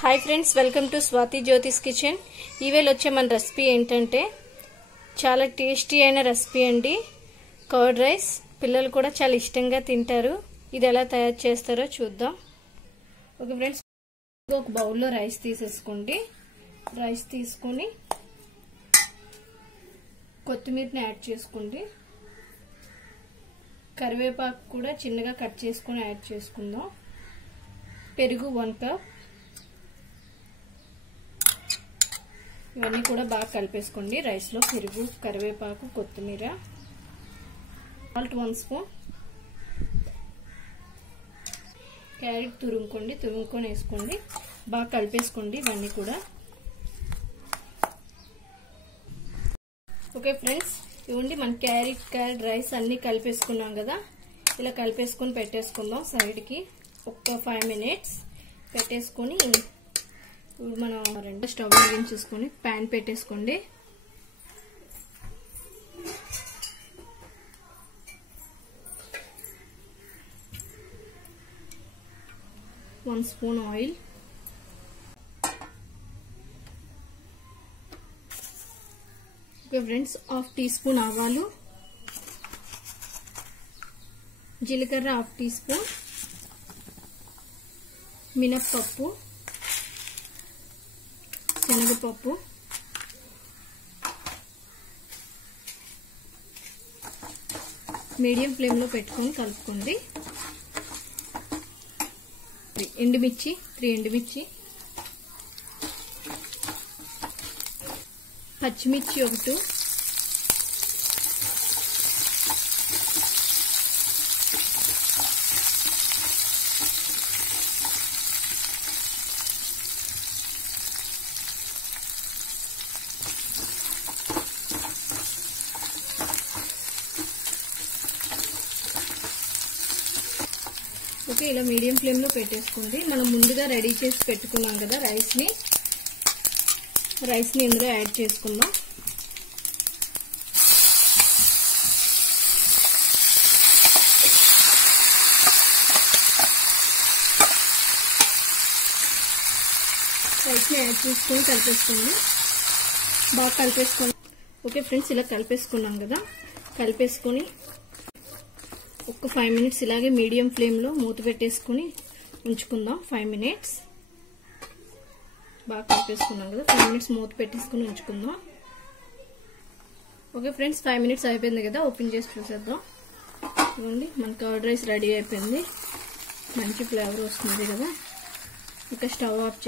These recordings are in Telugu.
Hi friends, welcome to Swathi జ్యోతిస్ kitchen. ఈవేళ వచ్చే మన రెసిపీ ఏంటంటే చాలా టేస్టీ అయిన రెసిపీ అండి. కర్డ్ రైస్ పిల్లలు కూడా చాలా ఇష్టంగా తింటారు. ఇది ఎలా తయారు చేస్తారో చూద్దాం. ఓకే ఫ్రెండ్స్, ఒక బౌల్లో రైస్ తీసేసుకోండి. రైస్ తీసుకొని కొత్తిమీరని యాడ్ చేసుకోండి. కరివేపాకు కూడా చిన్నగా కట్ చేసుకొని యాడ్ చేసుకుందాం. పెరుగు 1 కప్. ఇవన్నీ కూడా బాగా కలిపేసుకోండి. రైస్లో పెరుగు, కరివేపాకు, కొత్తిమీర. Salt 1 spoon. క్యారెట్ తురుముకొని వేసుకోండి. బాగా కలిపేసుకోండి ఇవన్నీ కూడా. ఓకే ఫ్రెండ్స్, ఇవ్వండి మన క్యారెట్ రైస్ అన్నీ కలిపేసుకున్నాం కదా. ఇలా కలిపేసుకొని పెట్టేసుకుందాం సైడ్కి. ఒక 5 minutes పెట్టేసుకొని ఇప్పుడు మనం రెండు స్టవ్ వెలిగించేసుకొని ప్యాన్ పెట్టేసుకోండి. One spoon oil. Okay friends, 1/2 teaspoon ఆవాలు, జీలకర్ర 1/2 టీ స్పూన్, మినప్పప్పు, శనగపప్పు, మీడియం ఫ్లేమ్లో పెట్టుకొని కలుపుకోండి. ఎండుమిర్చి 3 ఎండుమిర్చి, పచ్చిమిర్చి 1, ఓకే, ఇలా మీడియం ఫ్లేమ్లో పెట్టేసుకోండి. మనం ముందుగా రెడీ చేసి పెట్టుకున్నాం కదా రైస్ని ఇందులో యాడ్ చేసుకుందాం. రైస్ని యాడ్ చేసుకొని కలిపేసుకోండి. బాగా కలిపేసుకోండి. ఓకే ఫ్రెండ్స్, ఇలా కలిపేసుకున్నాం కదా. కలిపేసుకొని ఒక 5 minutes ఇలాగే మీడియం ఫ్లేమ్లో మూత పెట్టేసుకుని ఉంచుకుందాం. 5 minutes బాగా కలిపేసుకున్నాం కదా. 5 minutes మూత పెట్టేసుకుని ఉంచుకుందాం. ఓకే ఫ్రెండ్స్, 5 minutes అయిపోయింది కదా. ఓపెన్ చేసి చూసేద్దాం. ఇవ్వండి మన కర్డ్ రైస్ రెడీ అయిపోయింది. మంచి ఫ్లేవర్ వస్తుంది కదా. ఇక స్టవ్ ఆఫ్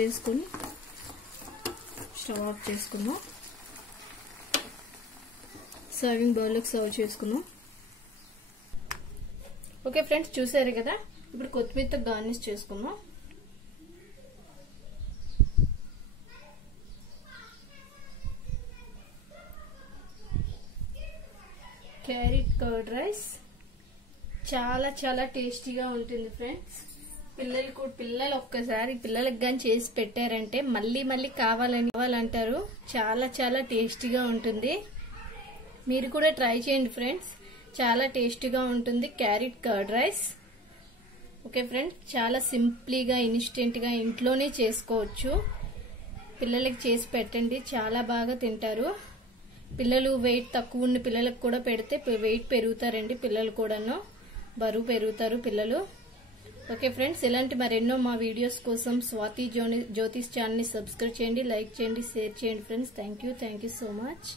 చేసుకుందాం. సర్వింగ్ బౌల్లోకి సర్వ్ చేసుకుందాం. ఓకే ఫ్రెండ్స్, చూసారు కదా. ఇప్పుడు కొత్తిమీరతో గార్నిష్ చేసుకుందాం. క్యారెట్ కర్డ్ రైస్ చాలా చాలా టేస్టీగా ఉంటుంది ఫ్రెండ్స్. పిల్లలు ఒక్కసారి పిల్లలకు కానీ చేసి పెట్టారంటే మళ్ళీ మళ్ళీ కావాలంటారు. చాలా చాలా టేస్టీగా ఉంటుంది. మీరు కూడా ట్రై చేయండి ఫ్రెండ్స్. చాలా టేస్టీగా ఉంటుంది carrot curd rice. Okay friends, చాలా సింప్లీగా ఇన్స్టెంట్గా ఇంట్లోనే చేసుకోవచ్చు. పిల్లలకి చేసి పెట్టండి, చాలా బాగా తింటారు. పిల్లలు వెయిట్ తక్కువ ఉన్న పిల్లలకు కూడా పెడితే వెయిట్ పెరుగుతారండి. పిల్లలు కూడాను బరువు పెరుగుతారు పిల్లలు. ఓకే ఫ్రెండ్స్, ఇలాంటి మరెన్నో మా వీడియోస్ కోసం స్వాతి జ్యోతిస్ ఛానల్ని సబ్స్క్రైబ్ చేయండి, లైక్ చేయండి, షేర్ చేయండి friends. Thank you so much.